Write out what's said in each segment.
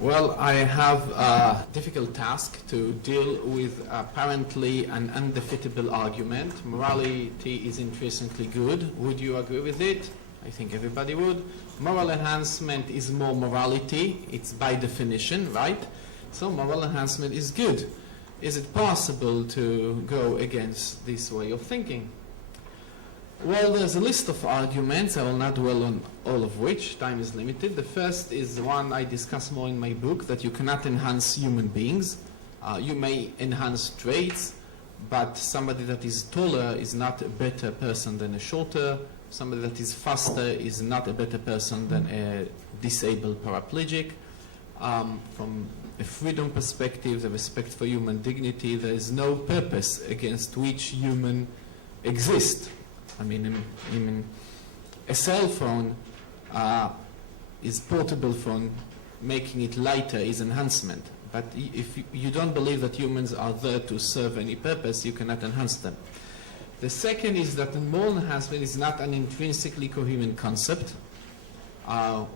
Well, I have a difficult task to deal with apparently an undefeatable argument. Morality is intrinsically good. Would you agree with it? I think everybody would. Moral enhancement is more morality. It's by definition, right? So moral enhancement is good. Is it possible to go against this way of thinking? Well, there's a list of arguments. I will not dwell on all of which. Time is limited. The first is one I discuss more in my book, that you cannot enhance human beings. You may enhance traits, but somebody that is taller is not a better person than a shorter. Somebody that is faster is not a better person than a disabled paraplegic. From a freedom perspective, the respect for human dignity, there is no purpose against which human exist. I mean, a cell phone is portable phone, making it lighter is enhancement. But if you don't believe that humans are there to serve any purpose, you cannot enhance them. The second is that moral enhancement is not an intrinsically coherent concept.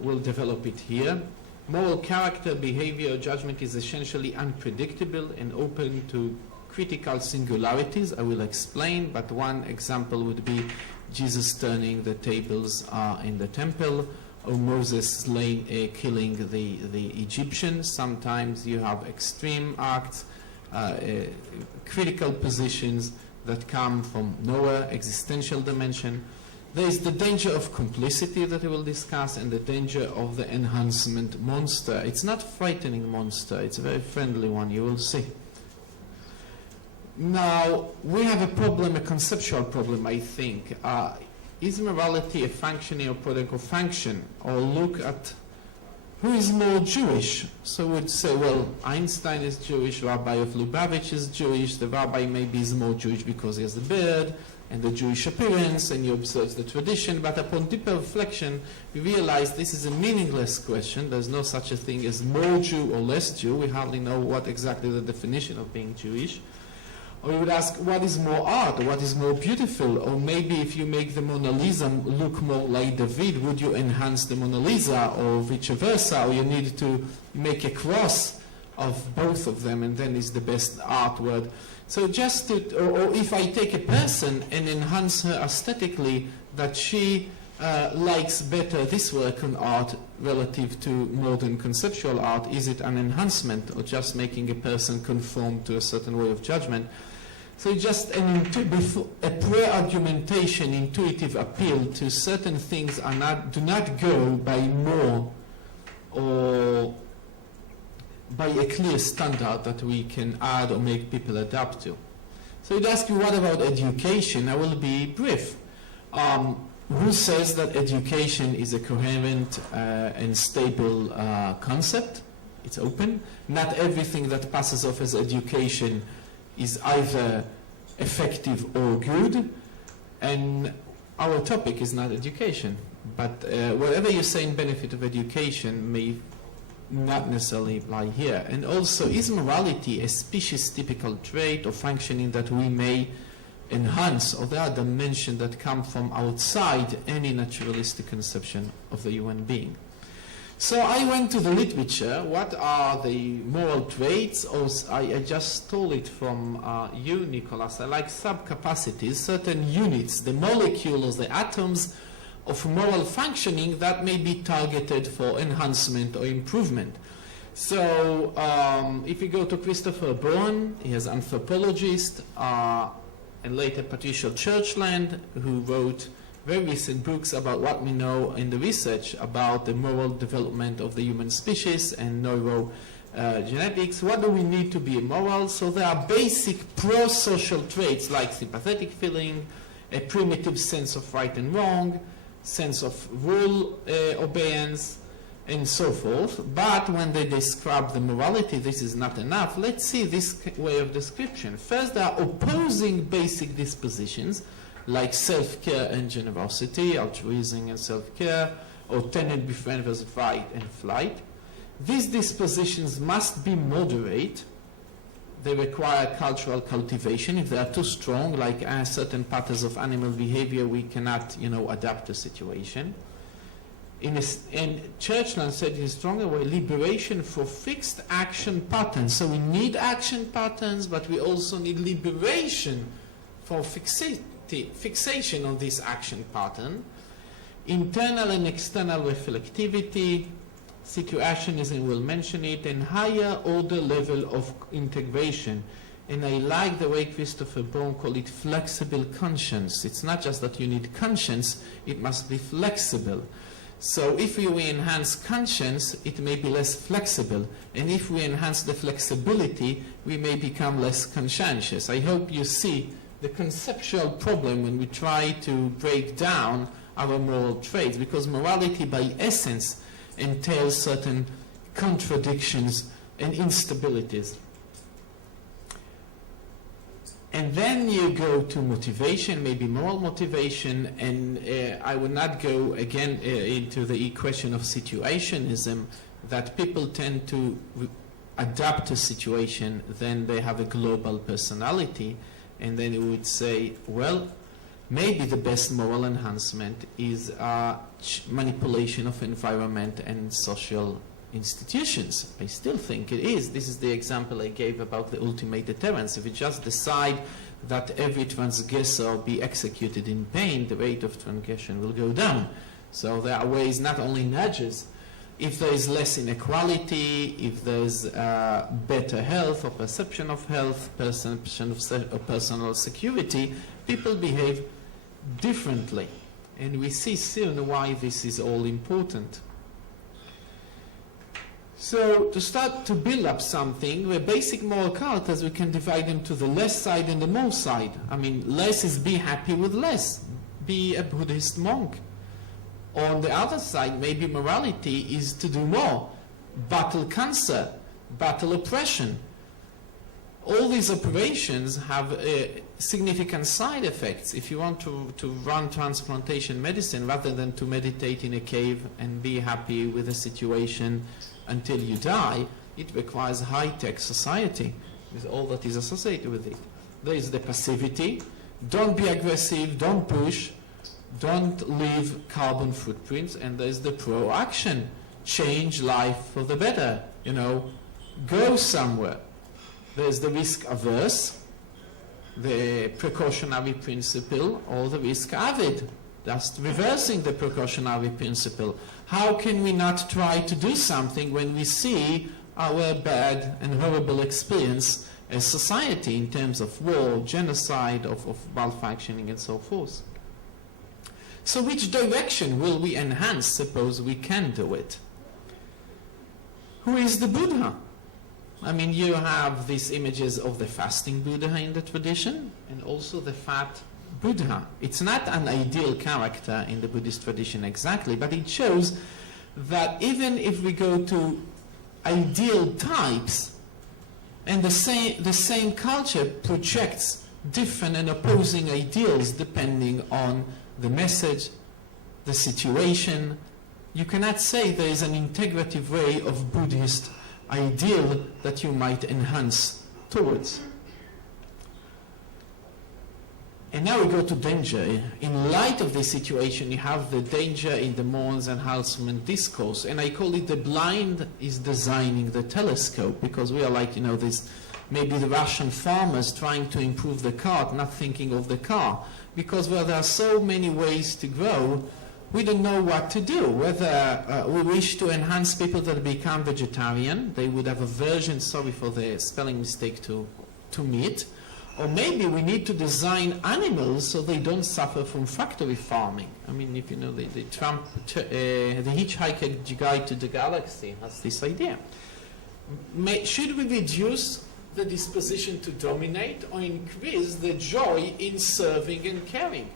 We'll develop it here. Moral character, behavior, judgment is essentially unpredictable and open to critical singularities. I will explain, but one example would be Jesus turning the tables in the temple, or Moses killing the Egyptians. Sometimes you have extreme acts, critical positions that come from nowhere, existential dimension. There is the danger of complicity that we will discuss, and the danger of the enhancement monster. It's not a frightening monster, it's a very friendly one, you will see. Now, we have a problem, a conceptual problem, I think. Is morality a functioning or product of function? Or look at who is more Jewish. So we'd say, well, Einstein is Jewish, Rabbi of Lubavitch is Jewish, the rabbi maybe is more Jewish because he has the beard and the Jewish appearance, and he observes the tradition. But upon deeper reflection, we realize this is a meaningless question. There's no such a thing as more Jew or less Jew. We hardly know what exactly the definition of being Jewish. Or we would ask, what is more art? What is more beautiful? Or maybe if you make the Mona Lisa look more like David, would you enhance the Mona Lisa, or vice versa? Or you need to make a cross of both of them, and then is the best artwork. So just to, or if I take a person and enhance her aesthetically, that she likes better this work on art relative to modern conceptual art, is it an enhancement or just making a person conform to a certain way of judgment? So just a pre-argumentation, intuitive appeal to certain things do not go by more or by a clear standard that we can add or make people adapt to. So you'd ask you, what about education? I will be brief. Who says that education is a coherent and stable concept? It's open. Not everything that passes off as education is either effective or good, and our topic is not education. But whatever you say in benefit of education may not necessarily apply here. And also, is morality a species-typical trait or functioning that we may enhance, or there are dimensions that come from outside any naturalistic conception of the human being? So I went to the literature. What are the moral traits? Or I just stole it from you, Nicholas. I like subcapacities, certain units, the molecules, the atoms of moral functioning that may be targeted for enhancement or improvement. So if you go to Christopher Bowen, he is an anthropologist, and later Patricia Churchland, who wrote very recent books about what we know in the research about the moral development of the human species and neurogenetics. What do we need to be moral? So there are basic pro-social traits like sympathetic feeling, a primitive sense of right and wrong, sense of rule obedience, and so forth. But when they describe the morality, this is not enough. Let's see this way of description. First, there are opposing basic dispositions like self-care and generosity, altruism and self-care, or tenant befriend versus fight and flight. These dispositions must be moderate. They require cultural cultivation. If they are too strong, like certain patterns of animal behavior, we cannot, adapt to situation. And Churchland said in a stronger way, liberation for fixed action patterns. So we need action patterns, but we also need liberation for fixation on this action pattern. Internal and external reflectivity, situationism will mention it, and higher order level of integration. And I like the way Christopher Bohm called it flexible conscience. It's not just that you need conscience, it must be flexible. So if we enhance conscience, it may be less flexible. And if we enhance the flexibility, we may become less conscientious. I hope you see the conceptual problem when we try to break down our moral traits, because morality by essence entails certain contradictions and instabilities. And then you go to motivation, maybe moral motivation, and I will not go again into the question of situationism, that people tend to adapt to situation, then they have a global personality, and then you would say, well, maybe the best moral enhancement is manipulation of environment and social institutions. I still think it is. This is the example I gave about the ultimate deterrence. If you just decide that every transgressor will be executed in pain, the rate of transgression will go down. So there are ways, not only nudges. If there is less inequality, if there is better health or perception of health, perception of personal security, people behave differently. And we see soon why this is all important. So to start to build up something, the basic moral characters, we can divide them to the less side and the more side. I mean, less is be happy with less. Be a Buddhist monk. On the other side, maybe morality is to do more. Battle cancer, battle oppression. All these operations have significant side effects. If you want to run transplantation medicine, rather than to meditate in a cave and be happy with the situation until you die, it requires high-tech society with all that is associated with it. There is the passivity. Don't be aggressive, don't push, don't leave carbon footprints, and there's the pro-action. Change life for the better, go somewhere. There's the risk-averse, the precautionary principle, or the risk-avid. That's reversing the precautionary principle. How can we not try to do something when we see our bad and horrible experience as society in terms of war, genocide, of malfunctioning, and so forth? So which direction will we enhance? Suppose we can do it. Who is the Buddha? I mean, you have these images of the fasting Buddha in the tradition, and also the fat Buddha. It's not an ideal character in the Buddhist tradition exactly, but it shows that even if we go to ideal types, and the same culture projects different and opposing ideals depending on the message, the situation, you cannot say there is an integrative way of Buddhist ideal that you might enhance towards. And now we go to danger. In light of this situation, you have the danger in the Morns and Halsman discourse, and I call it the blind is designing the telescope, because we are like, this, maybe the Russian farmers trying to improve the cart, not thinking of the car, because where there are so many ways to grow, we don't know what to do. Whether we wish to enhance people that become vegetarian, they would have aversion, sorry for the spelling mistake, to meat. Or maybe we need to design animals so they don't suffer from factory farming. I mean, if you know the Hitchhiker's Guide to the Galaxy has this idea. Should we reduce the disposition to dominate or increase the joy in serving and caring?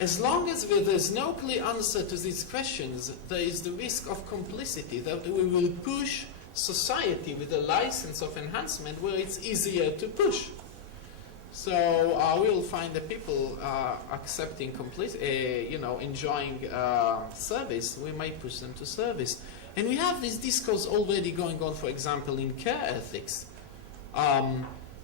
As long as there's no clear answer to these questions, there is the risk of complicity, that we will push society with a license of enhancement where it's easier to push. So we will find the people accepting enjoying service. We might push them to service. And we have this discourse already going on, for example, in care ethics.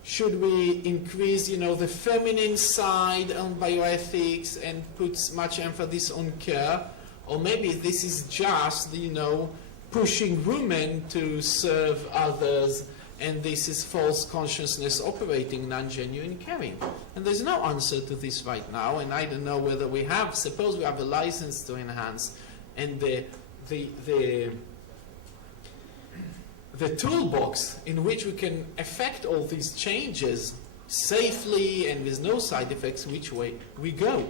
Should we increase, the feminine side on bioethics and put much emphasis on care? Or maybe this is just, you know, pushing women to serve others, and this is false consciousness operating, non-genuine caring. And there's no answer to this right now, and I don't know whether we have, suppose we have a license to enhance, and the toolbox in which we can effect all these changes safely and with no side effects, which way we go?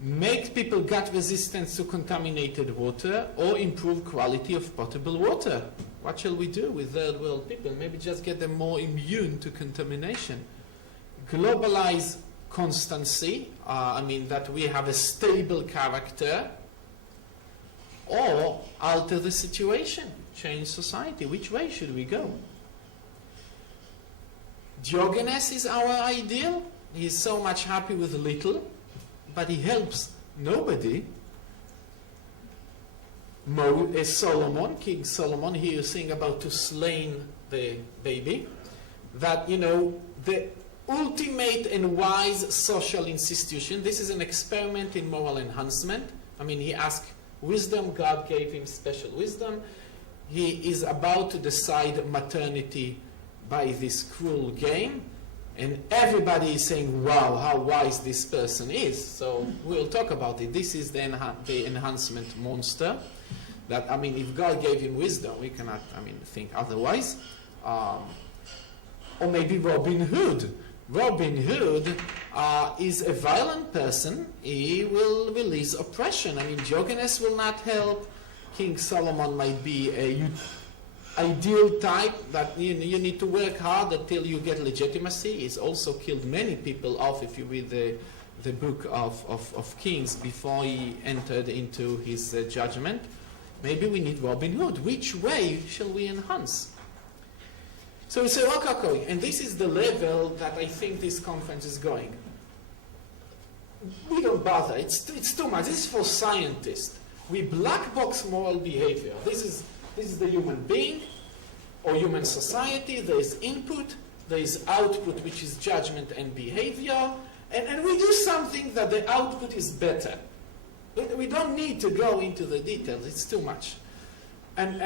Make people gut resistant to contaminated water, or improve quality of potable water? What shall we do with third world people? Maybe just get them more immune to contamination. Globalize constancy, I mean that we have a stable character, or alter the situation, change society. Which way should we go? Diogenes is our ideal. He's so much happy with little, but he helps nobody. Solomon, King Solomon, here you sing about to slain the baby, that, you know, the ultimate and wise social institution, this is an experiment in moral enhancement. I mean, he asked wisdom, God gave him special wisdom. He is about to decide maternity by this cruel game, and everybody is saying, wow, how wise this person is. So we'll talk about it. This is the enhancement monster. That, I mean, if God gave him wisdom, we cannot, I mean, think otherwise. Or maybe Robin Hood. Robin Hood is a violent person. He will release oppression. I mean, Diogenes will not help. King Solomon might be a ideal type that you need to work hard until you get legitimacy. He's also killed many people off, if you read the book of Kings before he entered into his judgment. Maybe we need Robin Hood. Which way shall we enhance? So we say, okay, and this is the level that I think this conference is going. We don't bother. It's too much. This is for scientists. We black box moral behavior. This is the human being or human society. There is input. There is output, which is judgment and behavior. And we do something that the output is better. We don't need to go into the details. It's too much. And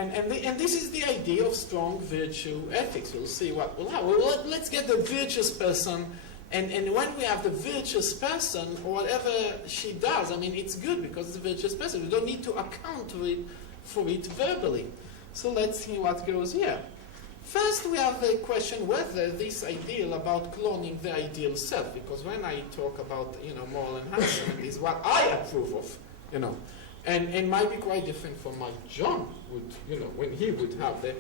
this is the idea of strong virtue ethics. We'll see what will happen. Well, let's get the virtuous person. And when we have the virtuous person, or whatever she does, I mean, it's good because it's a virtuous person. We don't need to account for it verbally. So let's see what goes here. First, we have the question whether this ideal about cloning the ideal self, because when I talk about, you know, moral enhancement is what I approve of, you know, and might be quite different from what John would, you know, when he would have the,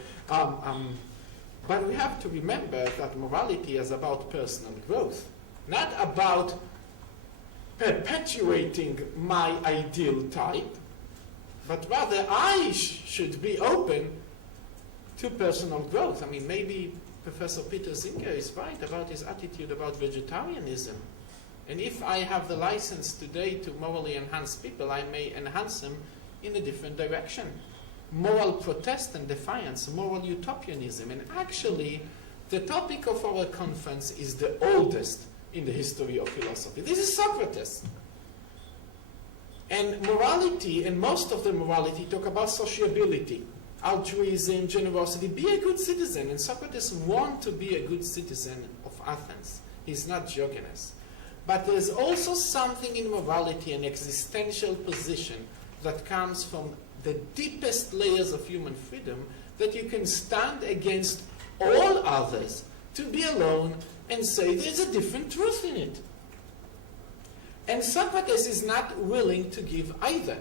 but we have to remember that morality is about personal growth, not about perpetuating my ideal type, but rather I should be open to personal growth. I mean, maybe Professor Peter Singer is right about his attitude about vegetarianism. And if I have the license today to morally enhance people, I may enhance them in a different direction. Moral protest and defiance, moral utopianism. And actually, the topic of our conference is the oldest in the history of philosophy. This is Socrates. And morality, and most of the morality, talk about sociability. Altruism, generosity, be a good citizen. And Socrates wants to be a good citizen of Athens. He's not Diogenes. But there's also something in morality, an existential position that comes from the deepest layers of human freedom, that you can stand against all others, to be alone and say there's a different truth in it. And Socrates is not willing to give either.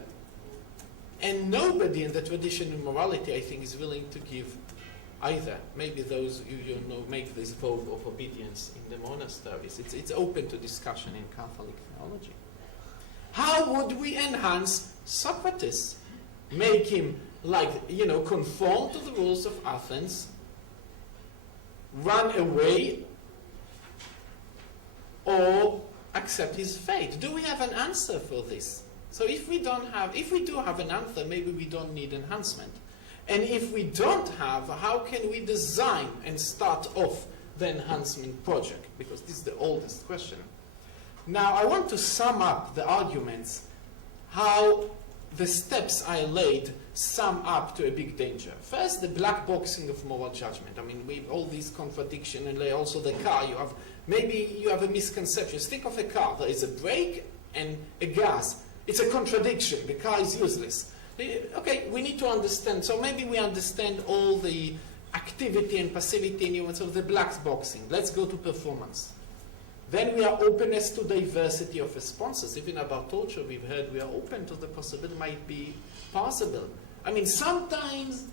And nobody in the tradition of morality, I think, is willing to give either. Maybe those you know make this vow of obedience in the monasteries. It's open to discussion in Catholic theology. How would we enhance Socrates? Make him, like, you know, conform to the rules of Athens, run away, or accept his fate? Do we have an answer for this? So if we do have an answer, maybe we don't need enhancement. And if we don't have, how can we design and start off the enhancement project? Because this is the oldest question. Now, I want to sum up the arguments how the steps I laid sum up to a big danger. First, the black boxing of moral judgment. I mean, with all these contradictions, and also the car, maybe you have a misconception. Think of a car. There is a brake and a gas. It's a contradiction. The car is useless. Okay, we need to understand. So maybe we understand all the activity and passivity in humans of the black boxing. Let's go to performance. Then we are openness to diversity of responses. Even about torture, we've heard we are open to the possibility it might be possible. I mean, sometimes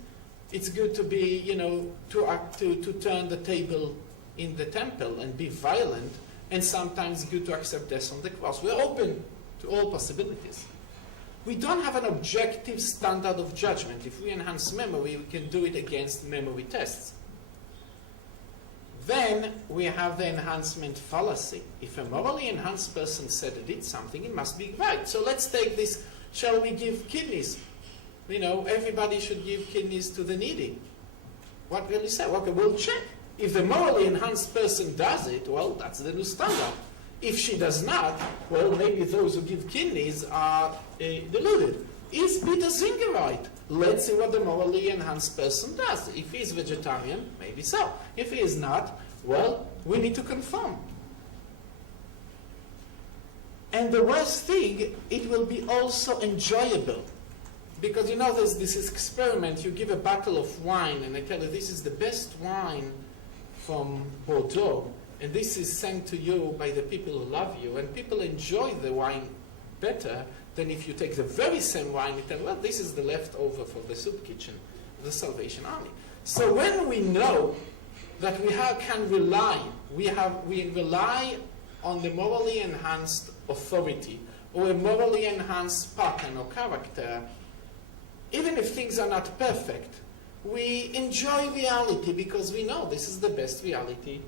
it's good to be, to turn the table in the temple and be violent, and sometimes good to accept death on the cross. We're open to all possibilities. We don't have an objective standard of judgment. If we enhance memory, we can do it against memory tests. Then we have the enhancement fallacy. If a morally enhanced person said or did something, it must be right. So let's take this, shall we give kidneys? Everybody should give kidneys to the needy. What will you say? Okay, we'll check. If the morally enhanced person does it, well, that's the new standard. If she does not, well, maybe those who give kidneys are deluded. Is Peter Singer right? Let's see what the morally enhanced person does. If he is vegetarian, maybe so. If he is not, well, we need to confirm. And the worst thing, it will be also enjoyable. Because there's this experiment, you give a bottle of wine, and they tell you this is the best wine from Bordeaux, and this is sent to you by the people who love you, and people enjoy the wine better than if you take the very same wine and tell, well, this is the leftover for the soup kitchen, the Salvation Army. So when we know that we can rely, we rely on the morally enhanced authority or a morally enhanced pattern or character, even if things are not perfect, we enjoy reality because we know this is the best reality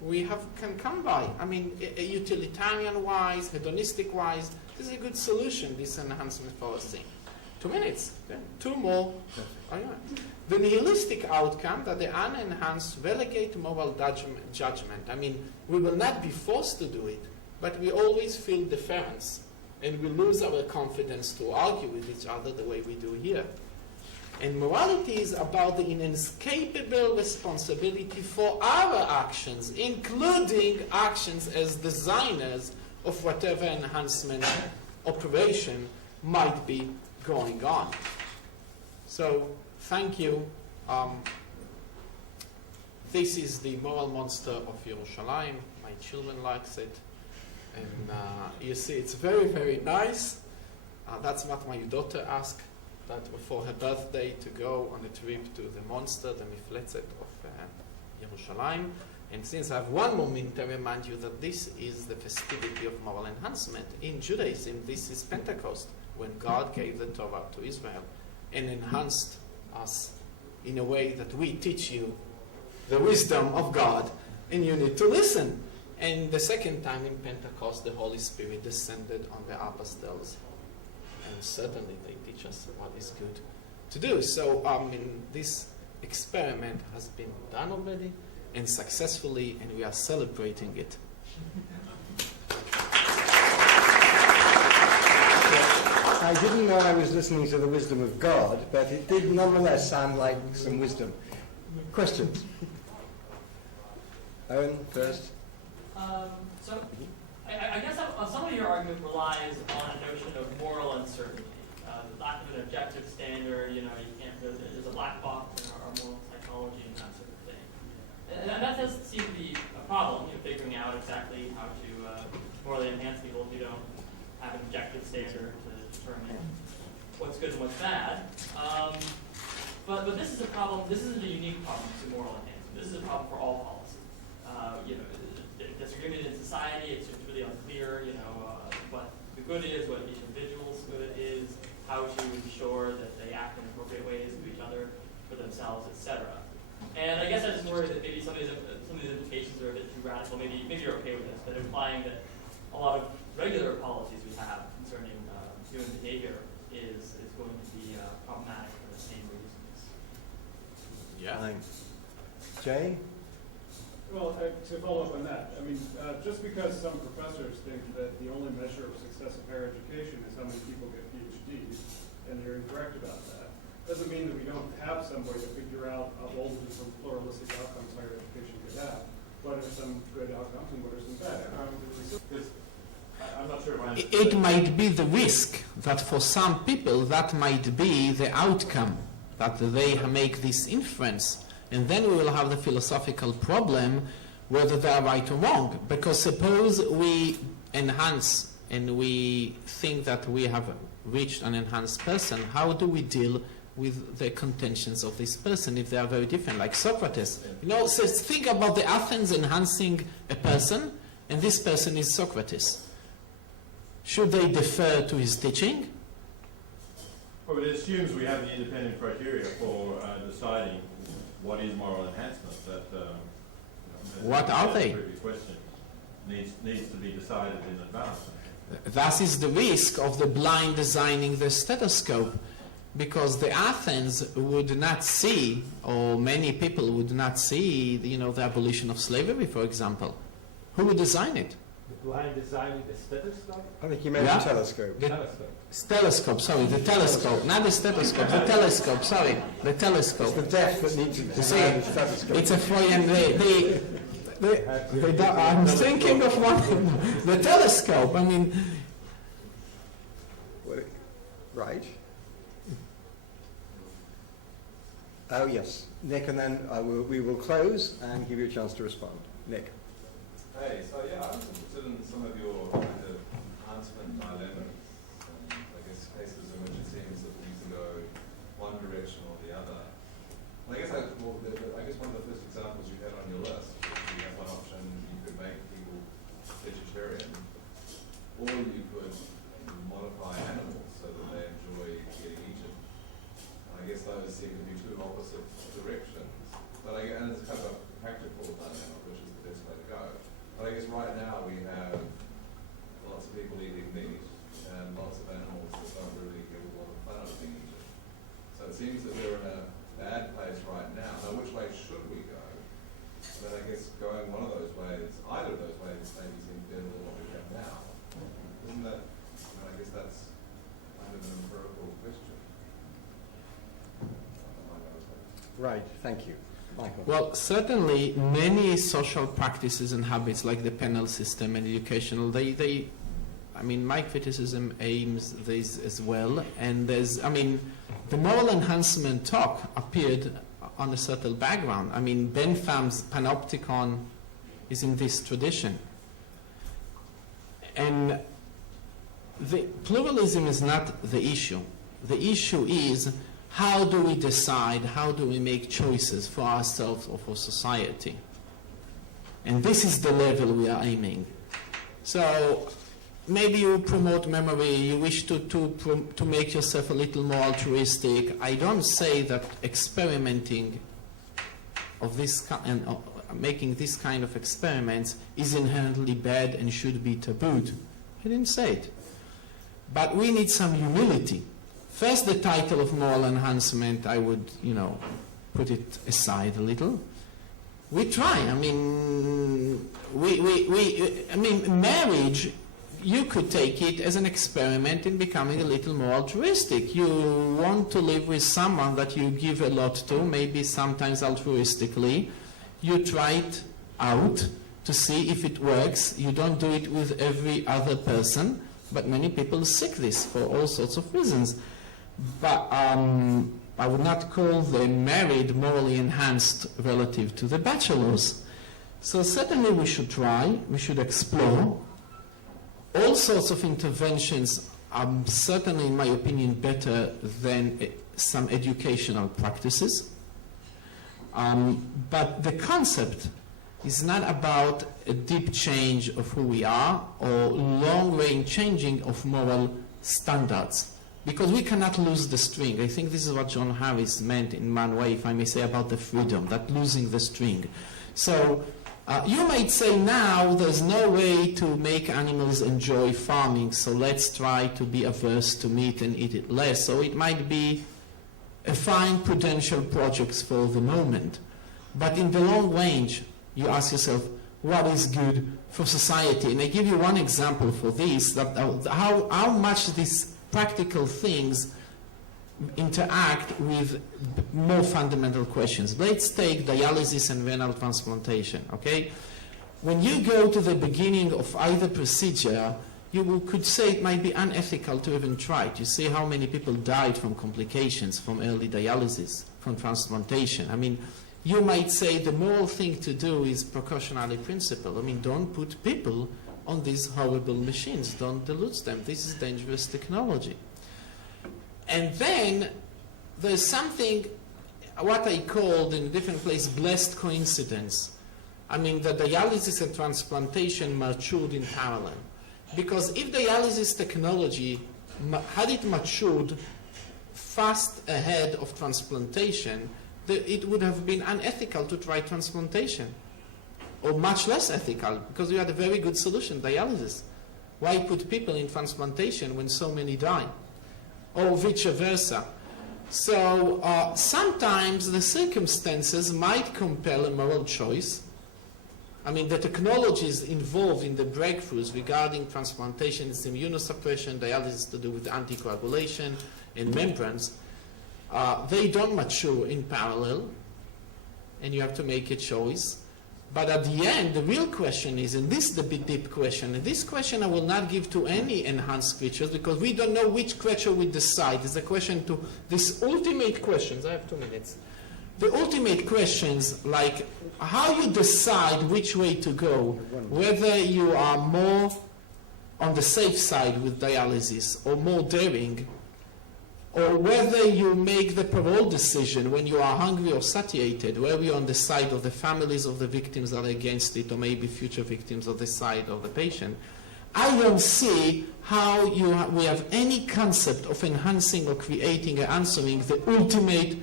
we can come by. I mean, utilitarian-wise, hedonistic-wise, this is a good solution, this enhancement policy. 2 minutes, yeah. 2 more. Oh, yeah. The nihilistic outcome that the unenhanced relegate moral judgment. I mean, we will not be forced to do it, but we always feel deference, and we lose our confidence to argue with each other the way we do here. And morality is about the inescapable responsibility for our actions, including actions as designers of whatever enhancement operation might be going on. So, thank you. This is the moral monster of Yerushalayim. My children likes it. And you see, it's very, very nice. That's what my daughter asked, that for her birthday to go on a trip to the monster, the Mifletzet of Yerushalayim. And since I have one moment, I remind you that this is the festivity of moral enhancement. In Judaism, this is Pentecost, when God gave the Torah to Israel and enhanced us in a way that we teach you the wisdom of God, and you need to listen. And the second time in Pentecost, the Holy Spirit descended on the apostles, and certainly they teach us what is good to do. So this experiment has been done already, and successfully, and we are celebrating it. I didn't know I was listening to the wisdom of God, but it did nonetheless sound like some wisdom. Questions? Owen, first. So, I guess some of your argument relies on a notion of moral uncertainty, lack of an objective standard. You can't really, there's a black box in our moral psychology and that sort of thing. And that does seem to be a problem, figuring out exactly how to morally enhance people if you don't have an objective standard to determine what's good and what's bad. But this is a problem. This isn't a unique problem to moral enhancement. This is a problem for all policy. Disagreement in society, it's really unclear, what the good is, what each individual's good is, how to ensure that they act in appropriate ways to each other, for themselves, etc. And I guess I just worry that maybe some of these implications are a bit too radical. Maybe you're okay with this, but implying that a lot of regular policies we have concerning human behavior is going to be problematic for the same reasons. Yeah. Thanks. Jay? Well, to follow up on that, I mean, just because some professors think that the only measure of success of higher education is how many people get incorrect about that. Doesn't mean that we don't have some way to figure out of all the different pluralistic outcomes higher education could have. What are some good outcomes and what are some bad outcomes? I'm not sure if I It understand. might be the risk that for some people that might be the outcome, that they make this inference, and then we will have the philosophical problem whether they are right or wrong. Because suppose we enhance and we think that we have reached an enhanced person, how do we deal with the contentions of this person if they are very different, like Socrates? You know, so think about the Athens enhancing a person, and this person is Socrates. Should they defer to his teaching? Well, it assumes we have the independent criteria for deciding what is moral enhancement. That What are they? The previous question needs to be decided in advance. That is the risk of the blind designing the stethoscope, because the Athens would not see, or many people would not see, you know, the abolition of slavery, for example. Who would design it? The blind designing the stethoscope? I think you meant Yeah. the telescope. The Telescope. telescope, sorry, the telescope, not the stethoscope, the telescope, sorry, the It's telescope. the deaf that need to You design the see, stethoscope. it's a Freudian, I'm thinking of one, the telescope, I mean, Right. Oh, yes. Nick, and then we will close and give you a chance to respond. Nick. Hey, so yeah, I was interested in some of your kind of enhancement dilemmas, I guess cases in which it seems that we can go one direction or the other. And I guess one of the first examples you had on your list, you have one option, you could make people vegetarian, or you could modify animals so that they enjoy getting eaten. And I guess those seem to be two opposite directions. But and it's kind of a practical dilemma, which is the best way to go. But I guess right now we have lots of people eating meat and lots of animals that don't really get a lot of fun out of being eaten. So it seems that we're in a bad place right now. Now, which way should we go? And then I guess going one of those ways, either of those ways, maybe seems better than what we have now. Isn't that, I guess that's kind of an empirical question. Right, thank you. Michael. well, certainly many social practices and habits like the penal system and educational, I mean, my criticism aims this as well, and there's, I mean, the moral enhancement talk appeared on a certain background. I mean, Bentham's panopticon is in this tradition. And the pluralism is not the issue. The issue is, how do we decide, how do we make choices for ourselves or for society? And this is the level we are aiming. So maybe you promote memory, you wish to make yourself a little more altruistic. I don't say that experimenting of this kind, making this kind of experiments is inherently bad and should be tabooed. I didn't say it. But we need some humility. First, the title of moral enhancement, I would, put it aside a little. We try. I mean, marriage, you could take it as an experiment in becoming a little more altruistic. You want to live with someone that you give a lot to, maybe sometimes altruistically. You try it out to see if it works. You don't do it with every other person, but many people seek this for all sorts of reasons. But I would not call the married morally enhanced relative to the bachelors. So certainly we should try, we should explore. All sorts of interventions are certainly, in my opinion, better than some educational practices. But the concept is not about a deep change of who we are or long-range changing of moral standards. Because we cannot lose the string. I think this is what John Harris meant in one way, if I may say, about the freedom, that losing the string. So you might say now there's no way to make animals enjoy farming, so let's try to be averse to meat and eat it less. So it might be a fine prudential project for the moment. But in the long range, you ask yourself, what is good for society? And I give you one example for this, that how much these practical things interact with more fundamental questions. Let's take dialysis and renal transplantation, okay? When you go to the beginning of either procedure, could say it might be unethical to even try it. You see how many people died from complications from early dialysis, from transplantation. I mean, you might say the moral thing to do is precautionary principle. I mean, don't put people on these horrible machines. Don't dilute them. This is dangerous technology. And then there's something, what I called in a different place, blessed coincidence. I mean, the dialysis and transplantation matured in parallel. Because if dialysis technology had it matured fast ahead of transplantation, it would have been unethical to try transplantation, or much less ethical, because you had a very good solution, dialysis. Why put people in transplantation when so many die? Or vice versa. So sometimes the circumstances might compel a moral choice. I mean, the technologies involved in the breakthroughs regarding transplantation is immunosuppression, dialysis to do with anticoagulation and membranes. They don't mature in parallel, and you have to make a choice. But at the end, the real question is, and this is the big deep question, and this question I will not give to any enhanced creatures because we don't know which creature will decide. It's a question to these ultimate questions. I have 2 minutes. The ultimate questions, like how you decide which way to go, whether you are more on the safe side with dialysis or more daring, or whether you make the parole decision when you are hungry or satiated, whether you're on the side of the families of the victims that are against it, or maybe future victims of the side of the patient. I don't see how we have any concept of enhancing or creating or answering the ultimate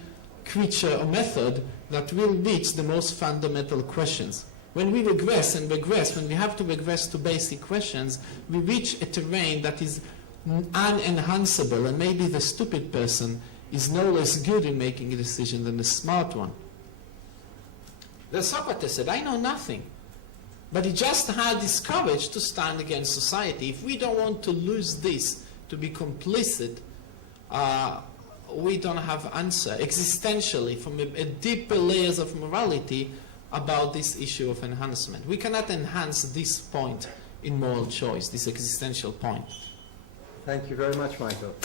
creature or method that will reach the most fundamental questions. When we regress and regress, when we have to regress to basic questions, we reach a terrain that is unenhanceable, and maybe the stupid person is no less good in making a decision than the smart one. The Socrates said, I know nothing. But he just had this courage to stand against society. If we don't want to lose this, to be complicit, we don't have answer existentially from a deeper layers of morality about this issue of enhancement. We cannot enhance this point in moral choice, this existential point. Thank you very much, Michael.